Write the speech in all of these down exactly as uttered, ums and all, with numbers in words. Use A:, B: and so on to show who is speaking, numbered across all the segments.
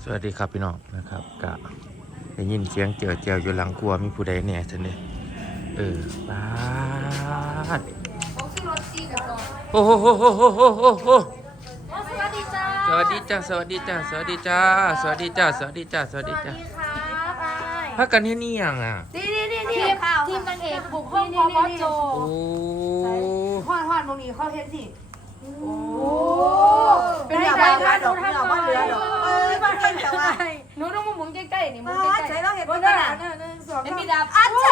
A: สวัสดีครับพี่น้องนะครับกะได้ยินเสียงเจียวเจียวอยู่หลังครัวมีผู้ใดเนี่ยท่านเนี่ยเออป้าดโอ้โหโหโหโหโหโหโห
B: สวัสดีจ้า
A: สวัสดีจ้าสวัสดีจ้าสวัสดีจ้าสวัสดีจ้าสวัสดีจ้าสวัสดีจ้า
B: ครับไอ้
A: พักกันที่นี่ยังอ่ะ
B: นี่นี่นี่ทีมทีมนางเอกบุกห้องพอบอสโจ
A: โอ้
C: หอดหอดตรงนี้เข้าเทนสิโอ้เป็น
B: ได้
C: แบบ
B: ใจ
C: ว่า
B: ค่ะหนู
C: ดอก
B: ทำ
C: ดอก
B: มา
C: ว่าเรือดอกเออมันเป็นแบบว่า
B: หนูต้องมาหมุนใกล้ๆนี่หมุน
C: อ๋อ
B: ใกล้
C: ใช้เราเห็น
B: ๆ
C: บนนั้นน่ะ
B: หนึ่งสองเป็นมีดาบอัดใช่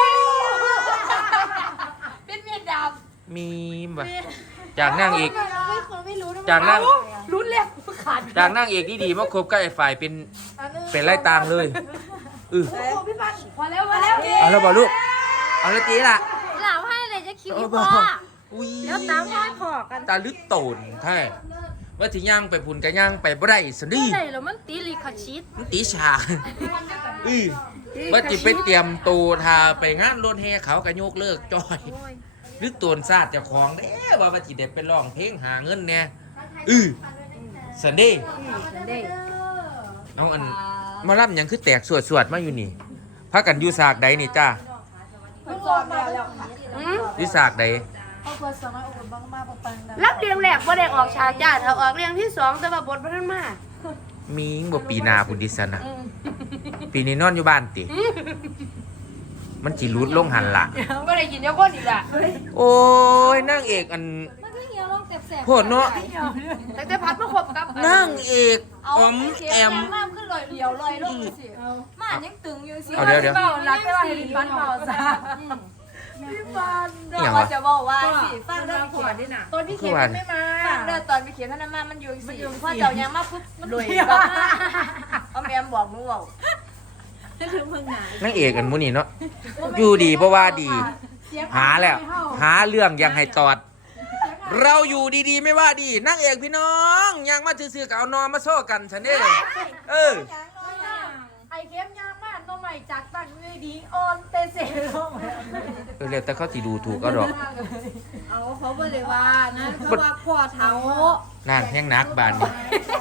B: เป็นมีดาบ
A: มีบ่จากนางเอก
B: ไม่คนไม่รู้
A: จากนาง
B: ลุ้นเล็บขาด
A: จากนางเอกที่ดีมาคบกับไอ้ฝ่ายเป็นเป็นไล่ตางเลยเออ
C: พี่ปัน
B: พอแล้วพอแล้ว
A: เอาแล้วบอกลูกเอาแล้วจีล่ะ
B: หลาวให้เลยจะคิว
A: เอา
B: พ่
A: บ่
B: อ
A: อุ้ย
B: แล้วตามให้พอกัน
A: ตาลึกโตนแท้ว่าที่ย่างไปพุ่นก็ย่างไปบ่ได้สดิ
B: ไหนแล้วมันตีลิขชิต
A: มันตีฉากอือว่าที่ไปเตรียมตัวทาไปงานรถแห่เขาก็โยกเลิกจอยลึกโตนซาดเจ้าของเด้ว่าว่าสิได้ไปร้องเพลงหาเงินแน่อือสันเดย์เอาอันมาล่ำหยังคือแตกสวดๆมาอยู่นี่พากันอยู่ฉากใดนี่จ้า
C: มันรอดแล้วแล้วค่ะ
A: อยู่ฉากใด
C: เอาเปิดสมัยอบรมบ้างมากปังนะ
B: รับเรียงแหลกบ่ได้ออกฉากจ้าถ้าออกเรียงที่สองแต่ว่าบทบ่ทันมา
A: มีงบ่ปีหนาพุ่นดิซันน่ะปีนี้นอนอยู่บ้านติมันสิรุดลงหันล่ะ
B: บ่ได้กินเดี๋ยวคนอีกล่ะ
A: โอ้ยนางเอกอัน
B: มันก็เหี่ยวลงแสบๆ
A: โพดเนาะ
B: แต่แต่พัดมาคบกับ
A: นางเอกอมแอม
B: น้ำขึ้นลอยเหี่ยวลอยลงสิมายังตึงอยู่สิ
A: เอาเดี๋ยวเดี๋ยว
B: เบารักก็ว่าให้ลิ้นปันเบาซะพี่ปัน
A: นี่หยัง
B: เรา
A: วะ
B: จะบอกว่าสิฟังเรื่องเขียนนี่น่ะ
C: ตอนพี่เขียนไม่มา
B: ฟังเรื่องตอนไปเขียนท่านมามันอยู่สิพอเจ้ายังมาปุ๊บมันลอยแบบเอาแม่บอกหนูว่า
A: นางเอกอันหมูนี่เนาะอยู่ดีเพราะว่าดี หาแล้ว หาเรื่องยังให้ตอด เราอยู่ดีๆไม่ว่าดีนางเอกพี่น้องยังมาซื่อๆกับเอานอนมาโซ่กันฉันเด้เออ
B: ไอเข้มยางมากตัวใหม่จากตั้งเลยดีออนเตเซลง
A: เออเรียกแต่เขาสิดูถูกก็ดอก
B: เอาเขาไปเลยว่านะเขาว่าพ่อเท้า
A: นั่นแห้งนักบานนี่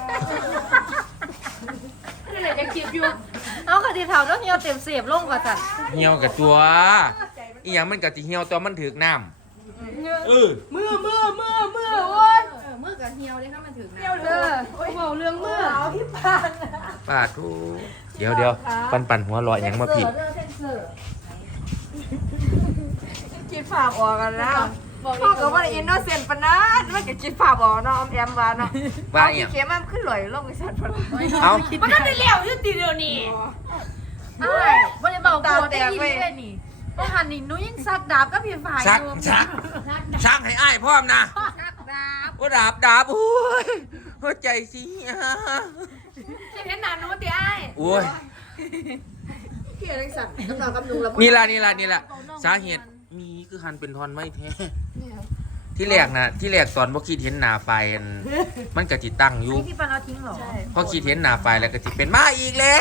B: นี่แหละจะคิดอยู่เอาคดีเท้าต้องเหี่ยวเต็มเสียบลงกว่าสัตว์
A: เหี่ยวกับตัวอีหยังมันกับสิเหี่ยวตัวมันถือกน้ำเออ
B: มือมือมือมือโอ้ยมือกับเหี่ยวเลยค่ะมันถึงนะเหี่ยวเลยเบาเรื่องมือเอาพี่ปัน
A: ปาดทูเดี๋ยวเดี๋ยวปันปันหัวลอยหยังมาผิด
C: คิดภาพออกกันแล้วพ่อก็ว่าอินโนเซนต์ปะนะมันก็คิดภาพออกเนาะแอมวาเนาะ
A: ว่า
C: เอา
A: อีห
C: พี่
A: ยัง
C: เขียนมันขึ้นลอยลงไปสัตว์ปะ
A: เอา
B: มันก็ได้เลี้ยวยืดตีเดียวนี่ใช่บริเบาโกรธได้ยินเลยนี่ต้องหันนี่นุ้ยยังซักดาบก็เพียงฝ่าย
A: ชักชักชักให้อ้ายพร้อมนะ
B: ซักดาบ
A: โอ้ดาบดาบโอ้ยหัวใจสิ
B: คิดเห็นหนานุ้ยตีไอ้
A: โอ้ย
C: เขียนสัตว์กำลังกำลังแล้ว
A: นี่ล่ะนี่ล่ะนี่ล่ะสาเหตุมีคือหันเป็นทอนไม่แท้ที่แรกนะที่แรกตอนบ่คิดเห็นหน้าไฟอันมันก็จิตั้งอยู่
B: พี่ปันเอาทิ้งหรอ
A: พอคิดเห็นหน้าไฟแล้วก็จิเป็นมาอีกแล้ว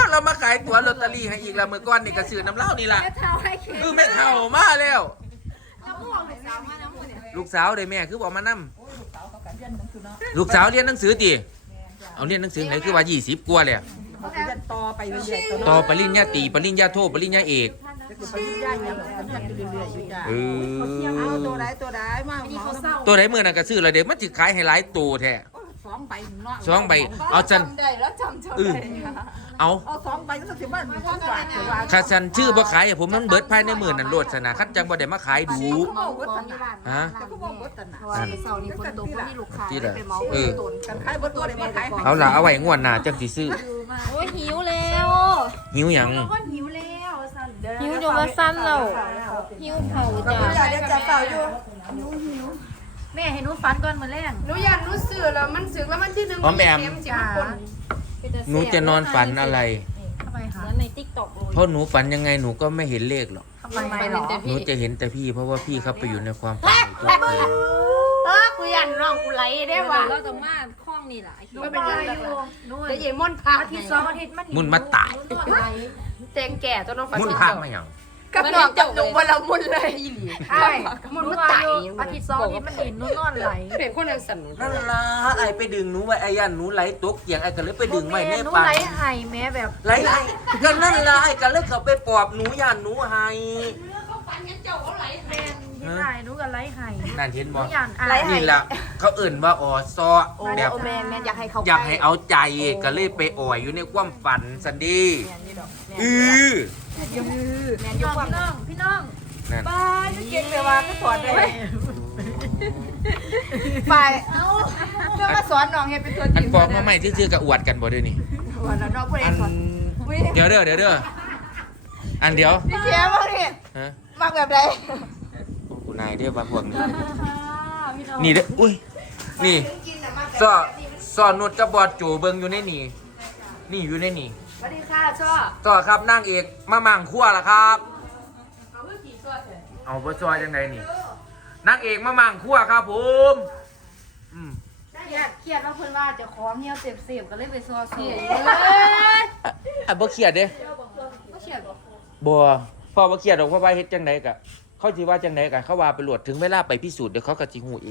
A: เรามาขายตั๋วลอตเตอรี่ให้อีกแล้วเมื่อก่อนนี่ก็ซื้อน้ำเหล้านี่ล่ะ
B: เท้าให้เข็ม
A: คือแม่เฒ่ามาแล้ว
B: แล้วพวกเป็นสาวมาน้ำมือเนี่ย
A: ลูกสาวได้แม่คือบอกมานํลูกสาวเรียนหนังสือติเอาเรียนหนังสือไหนคือว่ายี่สิบกว่าแล้ว
C: ต่อไปเรื่อยๆ
A: ต่อปริญญาตรีปริญญาโทปริญญาเอก
C: ไปเรื่อยๆอยู่จ้ะ
A: เอ
C: เอา
A: อ
C: ตัวใดตัวใดมาหมอ
A: ตัวไหนมื้อนั้นก็ซื้อแล้วเด็กมันสิขายให้หลายตัวแท้
C: สองใบเนาะ
A: สองใบเอาจัน
C: ได้แล้วจำเท่า
A: เออ
C: ได้
A: เอา
C: เอาสองใบก็สิบมันสองบาทถือว่า
A: ข้าฉันชื่อบ่ขายให้ผมมันเบิดภายในมื้อนั้นโลดซะนะคันจังบ่ได้มาขายดู
C: เขาบอกว่าตนา
A: ฮะ
C: เขาบอกว่าตนา
A: นั่น
B: เสาร์นี้ฝนตกก็มีลูกค้า
A: ที่ละ
B: ไปเมา
A: เออ
C: ตุนกันขายบนตัวเลยมาขาย
A: เอาล่ะเอาไว้งวดหน้าจังสิซื้อ
B: โอ้ยหิวแล้ว
A: หิวหยัง
B: หิวแล้วหิวอยู่มาสั้นเราหิวเผาจ้ะ
C: เดี๋ยวจะเป่าอยู่
B: แม่ให้หนูฟันก่อนมื้อแรก
C: หนูยันรู้สื่อแล้วมันสึกแล้วมันที่หนึ่ง
A: พร้อมแอม
C: จ้า
A: หนูจะนอนฝันอะไร
B: ทำไมคะใน TikTok เลย
A: เพราะหนูฝันยังไงหนูก็ไม่เห็นเลขหรอก
B: ทำไมหรอ
A: หนูจะเห็นแต่พี่เพราะว่าพี่เขาไปอยู่ในความฝันของตัวเอง
B: เออกูยันน้องกูไหลได้ว่ะเราต้องมาคล้องนี่ล่ะ
C: ไม่เป็นไรอยู่
B: นู่น
C: เดี๋ยวเย่ม่อนพา
B: อาทิตย์สองอาทิตย์มัน
A: มุ่นมาตาย
C: เตงแก่ตัวน้องฝัน
A: มุ่นพามาหยัง
C: กกับน้องกับหนุ่มบละมุนเลย
B: ใช่มุนมาไต่อาทิตย์สองอาทิตย์มันดินนุ่นนอนไหล
D: เป็นคนนั้นสั่น
A: นั่นล่ะไอ้ไปดึงหนูไว้ไอ้ยันหนูไหลตกเกียงไอ้ก็เลยไปดึงไว้ใน
B: นุ่น
A: ป่า
B: ไหลไห้แม่แบบ
A: ไหลไหลก็นั่นล่ะไอ้ก็เลยเขาไปปอบหนูยันหนูหาย
B: แม่ที่ไหนนุ่นกับไหลไห้
A: นั่นเห็นบ่
B: นุ่นยันอะไร
A: นี่แหละเขาเอื่นว่าอ๋อซอ
C: โอ้
A: แบบ
C: แม่แม่อยากให้เขา
A: อยากให้เอาใจก็เลยไปอ่อยอยู่ในความฝันสันดีอือ
C: แม่
B: พี่
C: ย
B: น้
C: ก
B: อง
C: ความ
B: พี่น้องพี่น้อง
A: นั่น
C: บ้าเก่งแต่ว่าก็สอนได้ไปเพื่อมาสอนน้องเฮ็ดเป็นตัวจ
A: อั
C: ริ
A: น
C: ง
A: ฟองมาใหม่ที่ชื่อกับอวดกันบ่ด้วยนี่
C: วันแล้วน้องผู้ใด
A: อัน
C: สอน
A: เดี๋ยวเด้อเดี๋ยวเด้ออันเดี๋ยว
C: พี่เชียร์บ้างนี่
A: ฮะ
C: มักแบบใด
A: กูนายเด้อว่าพวกนี้นี่เด้ออุ้ยนี่ซอซอนุดกับบอดโจเบิ่งอยู่ในนี่นี่อยู่ในนี่
C: สวัสดีค่ะช่อ
A: ต่อครับนางเอกมามั่งคั่วล่ะครับ เอาบ่ซอยจังไดนี่นางเอกมามั่งคั่วครับผมอืม
B: เครียดเครียดว่าเพื่อนว่าจะของเหี่ยวเสียบๆก็เลยไปซอสู
A: อ่ะบ่เครียดเด้
B: ก็เครียดบอก
A: บ่พ่อบ่เครียดดอกเพราะว่าเฮ็ดจังไดกะเขาสิว่าจังไดกะเขาว่าไปโหลดถึงเวลาไปพิสูจน์เดี๋ยวเขาก็สิฮู้เอง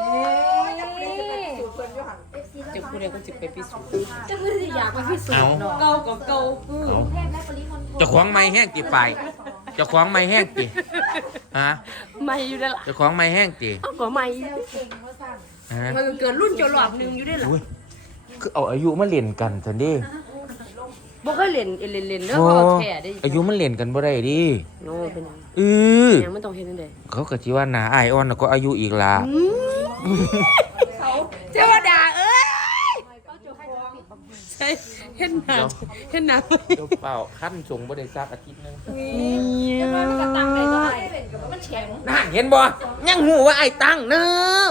D: จะพูดอะไรก็จิบไปพิสูจน์
B: จะคือสิอยากไปพิสูจ
A: เอา
B: น์เนาะ
D: เก่ากับเก่า
A: เอาเจ้าของไม้แห้งติไปเจ้าของไม้แห้งติฮะ
D: ไม่อยู่ได้ละ
A: เจ้าของไม้แห้งติ
D: เอาก็ไม่
A: ฮะ
D: มันเกิดรุ่นเจ้าหลอดหนึ่งอยู่ได้ละ
A: อุ้ยคือเอาอายุมาเล่นกันซั่นเด้
D: บ่เคยเล่นเอเล่นเล่นเด้อ
A: โอ้
D: เขาเอาแท้ได้
A: อายุมันเล่นกันบ่ได้ดิ
D: โน้เป็นหยัง
A: อือ
D: ยังไม่ต้องเฮ็ดนั่นเด้
A: เขาก็สิว่าหน้าอ้ายอ่อนแล้วก็อายุอีกล่ะ
D: เทวดาเอ้ยใช่เห็นหนังเห็นหนัง
A: เดี๋ยวเปล่าขั้นส่งบ่ได้ซักอาทิตย์หนึง
B: ก็ตั้งได้ก็ได้มันแข็ง
A: นั่นเห็นบ่ยังหูว่าไอ้ตั้งเนอะ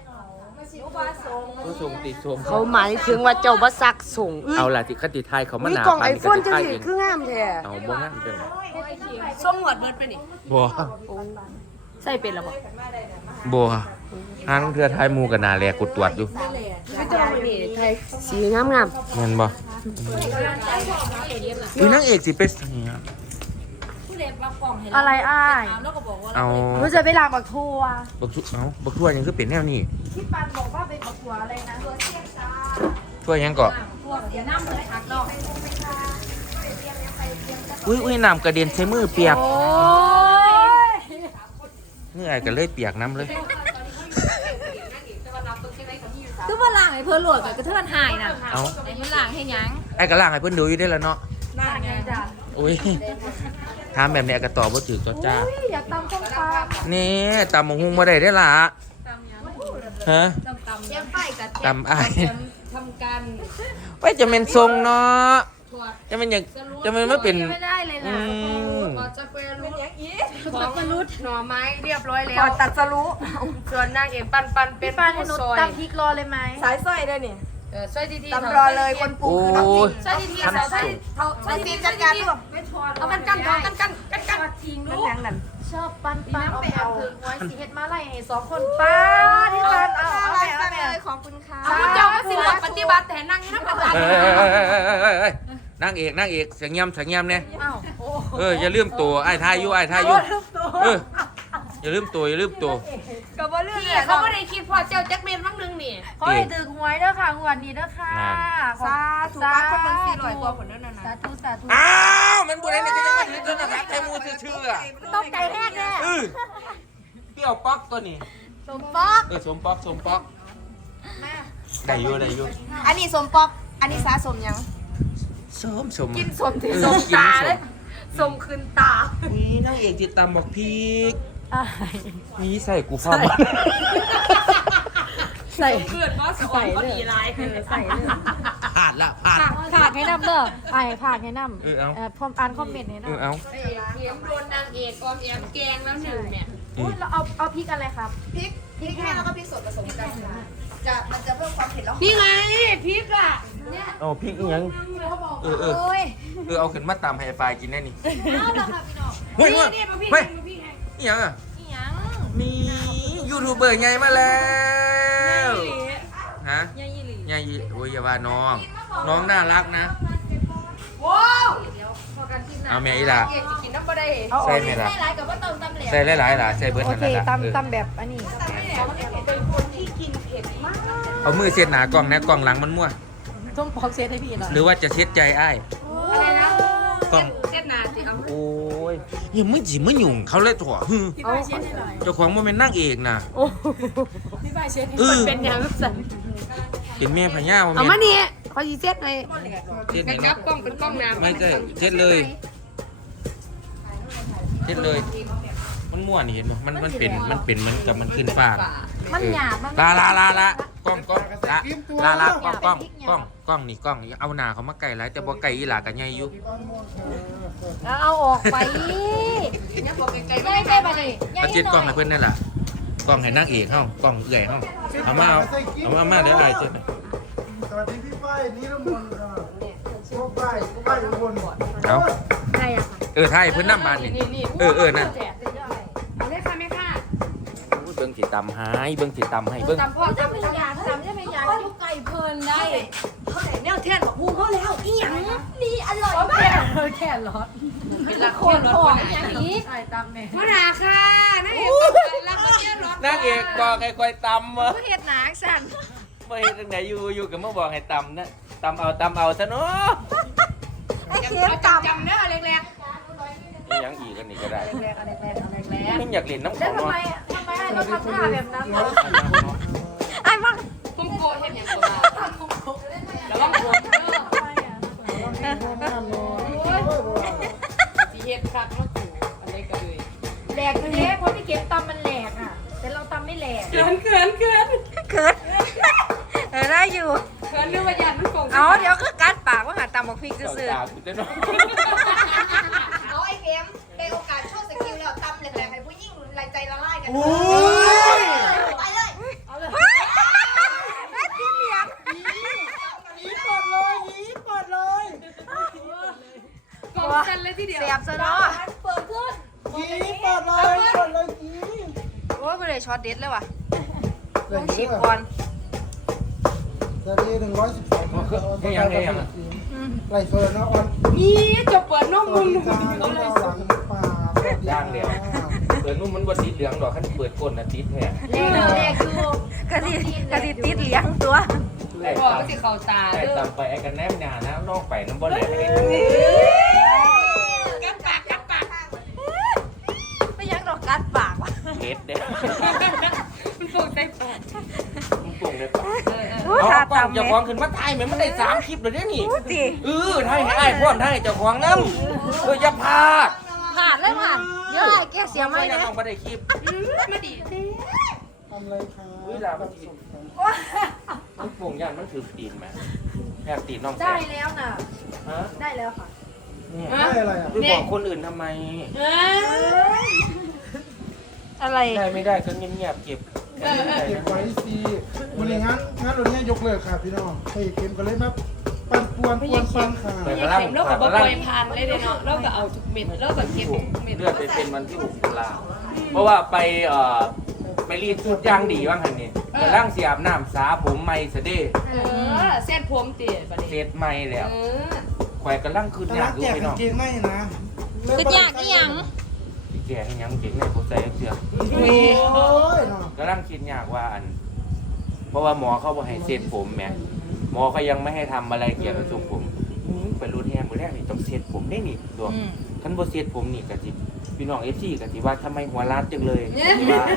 A: ผู้ส่งติดส่ง
D: เขาหมายถึงว่าเจ้าบ่ซักส่ง
A: เอาล่ะสิคติไทยเขามา
D: มี
A: หนาก
D: ล่อง
A: ปา
D: ไอน
A: นี้
D: โฟ
A: ก็
D: น
A: สิ
D: จัง
A: ไทย
D: สิ
A: เอง
D: คืองามแท้
A: เอาบ่งั้นจัง
D: ส่งหวดเบิดไปนี่
A: บ่
D: ใส่เป็นแล้วบ่
A: บ่หาลางเทื่อทายหมู่ก็น่าแลกูตรวจอยู่
D: ไม่ต้องเอานี่ไทยสีงาม
A: แม่นบ่อุ้ยนางเอกสิเป็นนี่อะ
B: อะไรอ้าย
A: เอา
B: หนูจะไปล้างบักทัว
A: บักทุเอาบักทั่วยังคือเป็นแนวนี้
B: ที่ปันบอกว่าเป็นบักทัวอะไรนะตัวเสี้ยนชา
A: ทั่วยังก็
B: ทัวเสียน้ำเลยทักดอก
A: อุ้ยอุ้ยน้ำกระเด็นใส่มือเปียก
B: โอ้ย
A: นี่ไอ้ก็เลยเปียกน้ำเลย
B: คือว่าล้างไอ้เพื่อหลวดกับกระเทือนหายน่ะ
A: เอา
B: ไอ้มันล้างให้ยัง
A: ไอ้ก็ล่างให้เพิ่นดูอยู่ได้แล้วเนาะ
B: ล้างไงจ้ะ
A: อุ้ยถามแบบนี้ไอ้ก็ตอบบ่ถูกตัวจ้า
B: อุ้ยอยากตำส้มตำ
A: นี่ตำหมกฮุงบ่ได้ได้อล่ะฮะ
B: เยังไปกับ
A: ตำอ้าย
B: ทำการ
A: ไว้จะเป็นทรงเนาะจะเป็นอย่างจะเป็นไม่เป็น
B: ไม่ได้เลย
A: อื
B: ล่ะ
A: ม
B: จะเป็นรูดของมนุษย์
D: หน่อไม้เรียบร้อยแล้
C: พอ
D: ว
C: ตัดสรู้
D: ส่วนนางเอกปันปันเป็
B: พี่
D: น
B: ปานให้
D: ผู้
B: หนู
D: ซอย
B: ตำพริกรอเลยไหม
C: สายสร้อยด้วยนี่
D: เออซอยดีๆ
C: ตำรอเลยคนปลู
A: โอ้
C: กคือน้อง
A: ย
D: ซอยดีๆ
A: ขั้น
D: ซอย
A: สูง
C: น้องตีจัดการด้วย
D: เอากันกันกันกันกันกัน
B: ทิ้ง
C: นั่น
B: ลูก
C: ยังนั่น
B: ชอบปันปันเอาไปเอาถึงไว้สีเฮ็ดมาไล่ให้สองคนป้าที่ปันเอาเอาไปเอาไป
C: ขอบคุณค่ะ
D: เอาผู้เจ้ามาสิว่าปฏิบัติแต่นั่งอยู่น้ำประจัน
A: เอ้ยเอ้ยเอ้ยเอ้ยเอ้ยเอ้ยนางเอกนางเอกเสียงเงียบเสียงเงียบเนี่ย
B: เอ้า
A: เอออย่าลืมตัวไอ้ทายอยู่ไอ้ทายอยู่เอออย่าลืมตัวอย่าลืมตัว
C: ก็บ่เรื่อง
D: พี่
C: เนี่ย
D: เขาไม่ได้คิดพอเจ้าแจ็คเมนบ้างนึงนี่
B: ขอให้ถึงหวยเด้อค่ะงวดนี้เด้อค่ะ
C: สาธุบ้านคนเมืองสี่ร้อยกว่าผลนั่นน่ะ
B: สา
C: นะ
B: ธุสาธุ
A: อ้าวมันบุได้เนี่ยก็ยังมาถือตัวนะครับใช้มูชื่อๆอ่ะ
B: ต้องใจแรกแน่
A: เออเปรี้ยวป๊อกตัวนี้
B: สมปอก
A: เออสมป๊อกสมป๊อกได้อยู่ได้อยู่
C: อันนี้สมปอกอันนี้สาสมยัง
A: สมสม
C: กินสมถึง
A: เออ
C: สม
A: กิน
C: ตา
A: ส
C: เลย
A: ม
C: สมคืนตา
A: นี่นางเอกจิตตำบอกพริก
B: อ้าย
A: นี่ใส่กูฟ้ามา
B: ใส่
D: เกิดว่าสะอ่อนก็ดีไร
B: ใส่เลย
A: ผ่านละผ่าน
B: ผากให้นำเด้อไอ้ผากให้นำ
A: เออเอา
B: เอ่อพร้อมอ่านคอมเมนต์ให้
A: เออน
B: ำ
A: เอา
D: เทียมโดนนางเอกออมแอมแกงแล้วหนึ่งเนี่ย
B: อุ้ยเราเอาเอาพริกอะไรครับ
C: พริกพริกแห้งแล้วก็พริกสดผสมกันค่ะจะมันจะเพิ่มความเผ็ดแล้ว
D: นี่ไงพริกอ่ะ
A: เอาพริกอีหยังเออเออ
C: โอ้ย
A: เออเอาขึ้นมาตำให้ไฟกินแน่นี่
B: เอาละค่ะพี่น้อง
A: เฮ้ย
D: นี่
A: เฮ้ย
D: นี่มาพี่
A: เฮ้ย
D: มาพี่ให้
A: อีหยังอ่ะ
B: นี่ยัง
A: มียูทูบเบอร์ใหญ่มาแล้วฮะ
B: ยังยี่หลี
A: ใหญ่โอ้ยอย่าว่าน้อง น้องน่ารักนะ
C: ว้าว
B: เดี๋ยวขอ
A: เอาแม่อีหล่ะ
C: เอกสิกินน้ำบ่ได้
B: เอาอ
A: ใส่
B: อก
A: ไหมล่ะ
B: ใส่หลายกับว่าต้มตำเหลว
A: ใส่หลายๆล่ะใส่เบิด
C: โอ
A: นั่น
C: เค
A: ล่ะเออ
C: ตำตำแบบอันนี้
B: เป็นคนที่กินเผ็ดมาก
A: เอามือเช็ดหน้ากล้องนะกล้องหลังมันมั่ว
D: ต้องปอกเซตให้พี่หน่อย
A: หรือว่าจะเช็ดใจอ้าย
B: อะไรนะ
A: กล้อง
B: เส้นนาสิเอา
A: โอ้ยยังมึงสิมาหยุ่งเขาเลยถั่วฮึ
D: พี่ป้ายเช็ดให้หน่อย
A: เจ้าของบ่แม่นนางเอกน่ะ
D: โอ้พี่ป้ายเช็ดให้
A: เออ
D: เป็นอย่างสั่น
A: เป็นแม่พญาบ่
D: เอา
A: แม่
D: มาน นี่ขอยีเซ็ตหน่อย
A: เช็ด
D: ก
A: ให้
D: ระจั
A: เนาะ
D: บกล้องเป็นกล้องน้ำ
A: ไม่ใช่เช็ดเลยเช็ดเลย มันม่วนนี่เห็นบ่มันมันเป็นมันเป็นเหมันกับมันขึ้นฟ้า
B: มันหยาบมัน
A: ลาลาลาลากล้องกล้องลาลาลากล้องกล้องกล้องกล้องนี่กล้องเอาหน้าเขามาไกลหลายแต่บ่ไกลอีหล่าก็ใหญ่อยู่
B: แล้วเอาออกไปไม่ใช่ปะนี่
A: เอาเช็ดกล้องให้เพิ่นนั่นล่ะกล้องให้นางเอกเฮากล้องเอื้อยเฮาเอามาเอาเอามามาเดี๋ยวอ้ายเช็ดให้
E: สวัสดีพี่ฝ้ายนิรมนต์ค่ะพวกฝ้ายพวกฝ้ายอุบล
A: เอา
B: ใครอะคะ
A: เออถ่ายเพิ่นนำบานนี่เออเออนั่น
D: เอาเลยค่ะแม่ค่ะ
A: อุ้ยเบิ่งสิตำหายเบิ่งสิตำให้เบิ่ง
B: จำพ่อจำไม่อยากจำได้ไม่อยากยุกไก่เพลินได้เขาไหนแนวเทียนบอกพูเขาแล้วอีหยังนี่อร่อยมาก
D: แค่ร้อน
B: เป็นละคนของอีหยังนี้ใช่ตำแม่
D: มาหนาค่ะนั่นเองรับมาเยี่ยมร้อน
A: นางเอกบอกให้ค่อยตำบ่
B: ผู้เห็ดหนังสั่น
A: บ่เฮ็ดจังไดอยู่อยู่ก็มาบอกให้ตำนะตำเอาตำเอาซะเนาะ
B: ไอ้เค็มตำ
D: จำได้ป่ะเล็ก
A: มีหยังอีกอันนี้ก็ได้
B: แรกอะไรแรกอะไรแรก
A: เพิ่งอยากเล่นน้ำ
B: แล้ว
A: เขา
B: ทำไม
A: เนาะ
B: ทำไมเราทำท่าแบบนั้นล่ะไอ้บ้าง
D: ๆกุ้งโกะเห็นอย่างตัวแล้วก็โกะสีเห็ดคักแล้วกูอะไรกันเลย
B: แหลกเลยเพราะพี่เก็บตำมันแหลกอ่ะแต่เราตำไม่แหลก
D: เกินเกินเกิน
B: เกิดเออได้อยู่
D: เกินนึกว่ายันมันกง
B: เอาเดี๋ยวก็กัดปากว่าหาตำบอกพริก
A: เจ้า
B: ซื่อ
A: ตาคุณเด้อเนาะ
F: เอาไอ้เข็มได้โอกาสโชว์สกิลแล้วตำแหลกๆให้ผู้หญิงรายใจละลายกัน
E: โอ้ย
F: ไปเลย
B: แม่ตีเหลียง
E: ยีเปิดเลยยีเปิดเลย
D: กองกันเลยทีเดียว
B: เสียบซะเนาะ
F: เปิดขึ้น
E: ยีเปิดเลยเปิดเลยยี
B: โอ้ยไม่ได้ช็อตเด็ดเลยว่ะ
E: เดี๋
B: ต้
E: ย
B: อ
E: ว
B: งฉี
E: นี้
B: บก่อน
E: จะดีหนึ่งร้อยสิบสองไล่โซนนะออน
D: นี่จะเปิดน้องมึง
E: จานที่เราหลังป่า
A: ย่างเดียวเปิดนุ่มมันบ่ติดเหลืองดอกคันเปิดก้นน่ะติดแท้
B: แหลกแหลกอยู่กะทิกะทิติดเหลียงตัว
A: ได้
D: บอก
A: ตำ
D: ก็สิเข้าตา
A: ได้
D: เด้อ
A: ตำไปไอ้กันแนมหน้านะน้องไปน้ำบ่แหลกให้
D: กัดปากกัดปาก
B: ไม่อยังดอกกัดปากว่ะ
A: เฮ็ดเด้อ
D: มันปวดใจปอด
A: มันปรุงเลยป่ะ
B: โอ้ย
A: เอา
B: ทา
A: เอากล้อง
B: ตำ
A: เจ้า
B: แม่
A: ของขึ้นมาถ่ายแม่มันได้สามคลิปเลยเด้อนี่
B: พูดดิ
A: เออถ่ายให้อ้ายพร้อมถ่ายให้เจ้าของนำเอออย่าพลาด
B: ผ่านเลยผ่านเดี๋ยอะแกเสียไหม
A: ไม่ได้
B: เนี่ย
A: ต้องบ่ได้คลิป
D: มาดิ
E: ทำอะไรคะ
A: อุ้ยลามันสิมันปรุงย่านมันถือตีนแม่แอบตีนน้องแซ่
B: ได้แล้วน่ะ
A: ฮะ
B: ได้แล้วค่ะ
A: เนี่ย
E: ได้อะไรอ่ะ
A: ไปบอกคนอื่นทำไม
D: เออ
B: อะไร
A: ได้ไม่ได้ก็เงียบๆเก็บ
E: เก็บไว้สิวันนี้งั้นงั้นวันนี้ยกเลิกค่ะพี่น้องไปเข็มกันเลยมาปั่นปวนปวนปันค่ะ
A: เปิด
D: เข็
A: กระลัง
D: มเรากับบ่ปล่อยผ่านเลยเนาะเราก็เอาทุกเม็ดเราก็เก็บทุกเม็ด
A: เลือดไปเป็นวันที่หกตุลาเพราะว่าไปเอ่อไปรีดชุดย่างดีว่างหันนี่กระลังเสียบน้ำสาผมไม่เสด็จ
D: เออเส้นผมตีบัด
A: เซ
D: นี้
A: ตไม่แล้ว
D: เออ
A: ข่อยกระลังคืน
E: แต่
A: อยา
E: รั
A: ก
E: ก
A: ดู
E: แจก
A: พี่
E: กา
A: น้อง ง
E: เกงในนะ
B: คืออยากอีหยัง
A: พี่แกให้ยังเก่งในผมใจเชื่อ
E: โอ้ยเนาะ
A: กระลังคิดอยากว่าอัน เพราะว่าหมอเขาบอกให้เซตผมแหมหมอเขายังไม่ให้ทำอะไรเกี่ยวกับทรงผมอื้อไปรูดแฮมมือแรกนี่ต้องเซตผมได้นี่ดวงท่านบ่เซตผมนี่กะจิพี่น้องเอฟซีกะจิว่าทำไมหัวล้านจังเลยกะจิว่า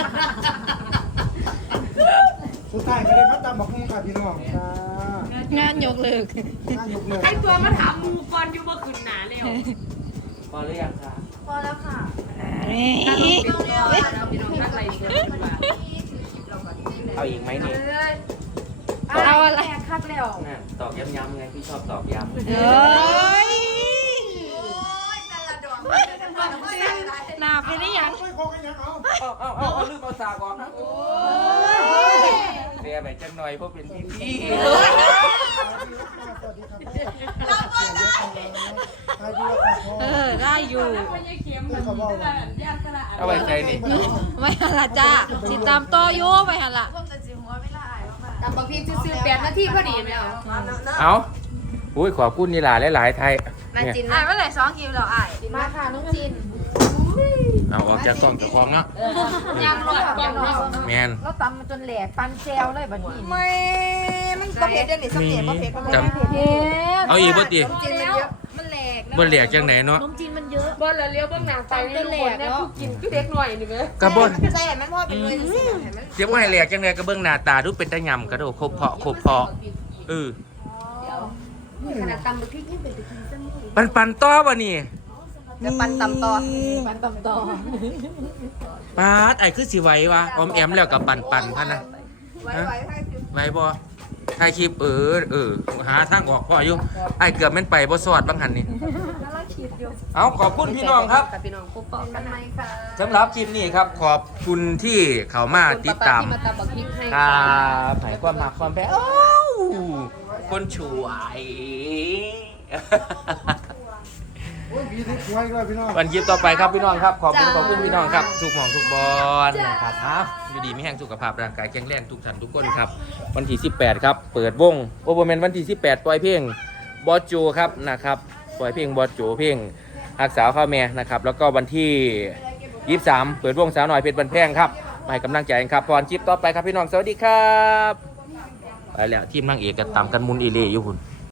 E: สุดท้ายก็เลยมาตามบอกนี่ค่ะพี่น้องค่ะ
B: งานยกเลิก
E: น่ายกเลิก
D: ไอตัวมาถามมูก่อนอยู่บ่ขึ้นหนาแล้ว
A: พอหรือยังคะ
F: พอแล้วค่ะ
B: นี่
D: เราพี่น้องอะไรเกิดขึ้นมา
A: เอาอีกไหมนี่
B: เอาอะไร
F: คักแล้ว
A: น่ะตอบย้ำๆไงพี่ชอบตอบย้ำ
B: เอ้ย
F: โอ้ยแต่ละดอกแต่ละดอกไม่ได้หลาย
B: หนาเป็นได้ยัง
E: ไม่คงกันยังเอา
A: เอาเอาเอาเอาลืมเอาสากออกนะโอ้ยเสียไปจังหน่อยเพราะเป็นพี่พี่
E: สวัสดีครับพ่อใครดูแลพ่อ
B: เออได้อยู่
E: เขาบอกว่า
A: เอาไว้ใจนี่
B: ไม่หันละจ้าสิตามต่ออยู่ไปหันละ
D: ตามบางทีซื้อๆแปดนาทีพอดีไหมเอา
A: เอาอุ้ยขอบคุณนี่หลายหลายๆไทย
F: นาจิน
B: อ้ายไม่ได้สองคิวแล้วอ้าย
C: มาค่ะน้องจิน
A: เอาออกจากกล้องจากของเนาะ
B: ยำรสยำรส
A: แมน
C: แล้วตำมันจนแหลกปันแจวเลยบัดนี้
F: ไม่มันก็เผ็ดเดี๋ยวนี้สำเนียงก็เผ็ดก็
A: จ
F: เผ็ด
C: เฮ็ด
A: ำเอาอีกบ่ติ
F: จินมันเยอะมันแหลก
A: บ่เหลียกจังไหนเนาะ
B: นมจีนมันเยอะ
D: บ่แล้วเลี้ยวเบิ่งหน้าไปนี่ลูกคนเนี่ยผู้กินคือเด็กหน่อยนี่แหม
A: กระบ่
F: ใส่มันพ่อเป็นเลยสิให้มัน
A: เดี๋ยวบ่ให้เหลียกจังไดก็เบิ่งหน้าตาดูเป็นตาหย่ำกระโดดครบเพาะครบเพาะเออ
D: ขนาดตำบักพริกยังเป็นตะกินซ้ำ
A: ปันปันต่อบ่นี่
F: เดี๋ยวปันตำต่อ
C: ปันตำต่อ
A: ปาดไอ้คือสิไหววะออมแอมแล้วกับปันปันพันนะ
F: ไว้ไว้ให้คือ
A: ไหวบ่ถ่ายคลิปเออเออหาทางออกพ่ออยู่ไอ้เกือบแม่นไปบ่สอดบางหันนี่เอาขอบคุณพี่น้องครับ
D: กับพี่น้องพบปะกันไหมคะ
A: สำหรับคลิปนี้ครับขอบคุณที่เข้ามาติดตาม
D: ที่มาตำบักพริกให้
A: ครับให้ความรักความแพ้โอ้คนช่วย
E: โอ้ยพี่ที่ควายแล้วพี่น้อง
A: วันคลิปต่อไปครับพี่น้องครับขอบคุณขอบคุณพี่น้องครับทุกหมองทุกบอลนะครับอ้าวอยู่ดีมีแห่งสุขภาพร่างกายแข็งแรงทุกท่านทุกคนครับวันที่สิบแปดครับเปิดวงโอเปอร์แมนวันที่สิบแปดปล่อยเพลงบอสโจครับนะครับปล่อยเพลงบอสโจเพลงฮักสาวข้าวแม่นะครับแล้วก็วันที่ยี่สิบสามเปิดวงสาวหน่อยเพชรบันแพงครับมาให้กำลังใจกันครับพรคลิปต่อไปครับพี่น้องสวัสดีครับไปแล้วทีมนางเอกกันตามกันมุนอีเล่อยู่หุ่น